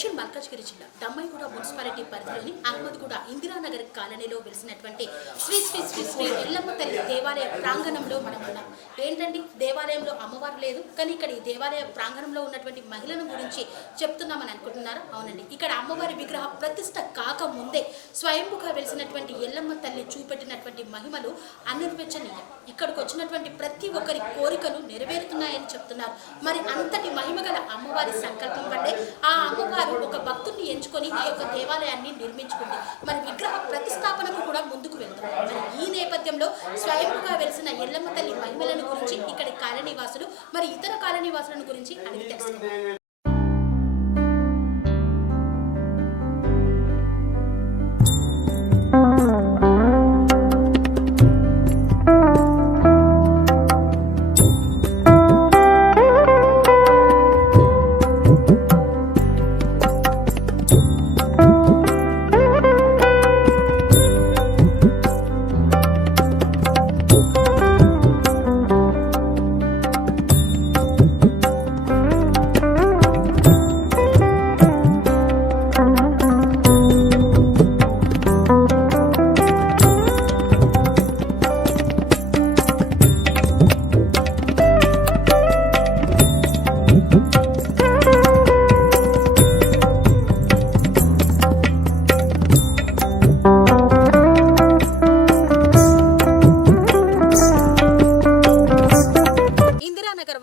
మేడ్చల్ మల్కాజ్గిరి జిల్లా దమ్మాయిగూడ మున్సిపాలిటీ పరిధిలోని అహ్మద్గూడ ఇందిరానగర్ కాలనీలో వెలిసినటువంటి శ్రీ శ్రీ శ్రీ శ్రీ ఎల్లమ్మ తల్లి దేవాలయ ప్రాంగణంలో మనం ఉన్నాం. ఏంటండి, దేవాలయంలో అమ్మవారు లేదు, కానీ ఇక్కడ ఈ దేవాలయ ప్రాంగణంలో ఉన్నటువంటి మహిళల గురించి చెప్తున్నామని అనుకుంటున్నారా? అవునండి, ఇక్కడ అమ్మవారి విగ్రహ ప్రతిష్ట కాక ముందే స్వయంభుగా వెలిసినటువంటి ఎల్లమ్మ తల్లి చూపెట్టినటువంటి మహిమలు అనిర్వచనీయం. ఇక్కడికి వచ్చినటువంటి ప్రతి ఒక్కరి కోరికలు నెరవేరుతున్నాయని చెప్తున్నారు. మరి అంతటి మహిమగల అమ్మవారి సంకల్పం వల్లే ఆ అమ్మవారు ఒక భక్తుడిని ఎంచుకొని ఈ యొక్క దేవాలయాన్ని నిర్మించుకుంది. మరి విగ్రహ ప్రతిష్టాపనకు కూడా ముందుకు వెళ్తున్నారు. మరి ఈ నేపథ్యంలో స్వయంగా వెలిసిన ఎల్లమ్మ తల్లి మహిమలను గురించి ఇక్కడి కాలనీవాసులు మరి ఇతర కాలనీవాసులను గురించి అడిగి తెలుసుకున్నారు.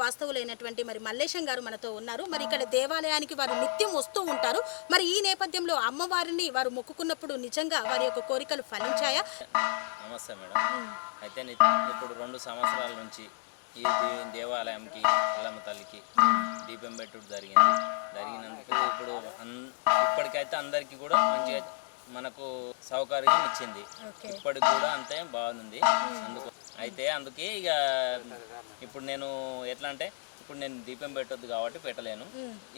వాస్తవులైనటువంటి మరి మల్లేశం గారు మనతో ఉన్నారు. మరి ఇక్కడ దేవాలయానికి వారు నిత్యం వస్తూ ఉంటారు. మరి ఈ నేపథ్యంలో అమ్మవారిని వారు మొక్కుకున్నప్పుడు నిజంగా వారి యొక్క కోరికలు ఫలించాయా? నమస్తే మేడం. అయితే ఇప్పుడు 2 సంవత్సరాల నుంచి ఈ దేవాలయంకి ఎల్లమ్మ తల్లికి దీపం పెట్టుడు జరిగినందుకు ఇప్పుడు ఇప్పటికైతే అందరికీ కూడా మంచిగా మనకు సౌకర్యం ఇచ్చింది. ఇప్పటికి కూడా అంతే బాగుంది. అందుకే ఇక ఇప్పుడు నేను ఎట్లా అంటే ఇప్పుడు నేను దీపం పెట్టొద్దు కాబట్టి పెట్టలేను.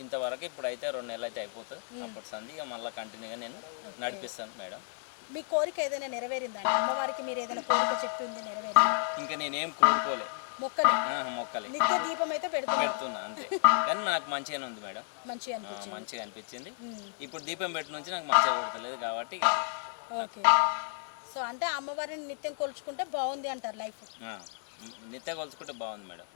ఇంతవరకు ఇప్పుడైతే 2 నెలలు అయితే అయిపోతుంది. అప్పటి సంది ఇక మళ్ళీ కంటిన్యూగా నేను నడిపిస్తాను మేడం. మీ కోరిక ఏదైనా నెరవేరిందండి? అమ్మవారికి మీరు ఏదైనా కోరిక చెప్పింది నెరవేరింది? ఇంకా నేనేం కోరుకోలే, మొక్కలే నిత్య దీపం అయితే పెడుతున్నా అంతే. కానీ నాకు మంచిగానే ఉంది మేడం, మంచిగా అనిపించింది. ఇప్పుడు దీపం పెట్టిన నుంచి నాకు మంచిగా కొడతలేదు కాబట్టి ఓకే. సో అంటే అమ్మవారిని నిత్యం కొలుచుకుంటే బాగుంది అంటారు లైఫ్? నిత్యం కొలుచుకుంటే బాగుంది మేడం.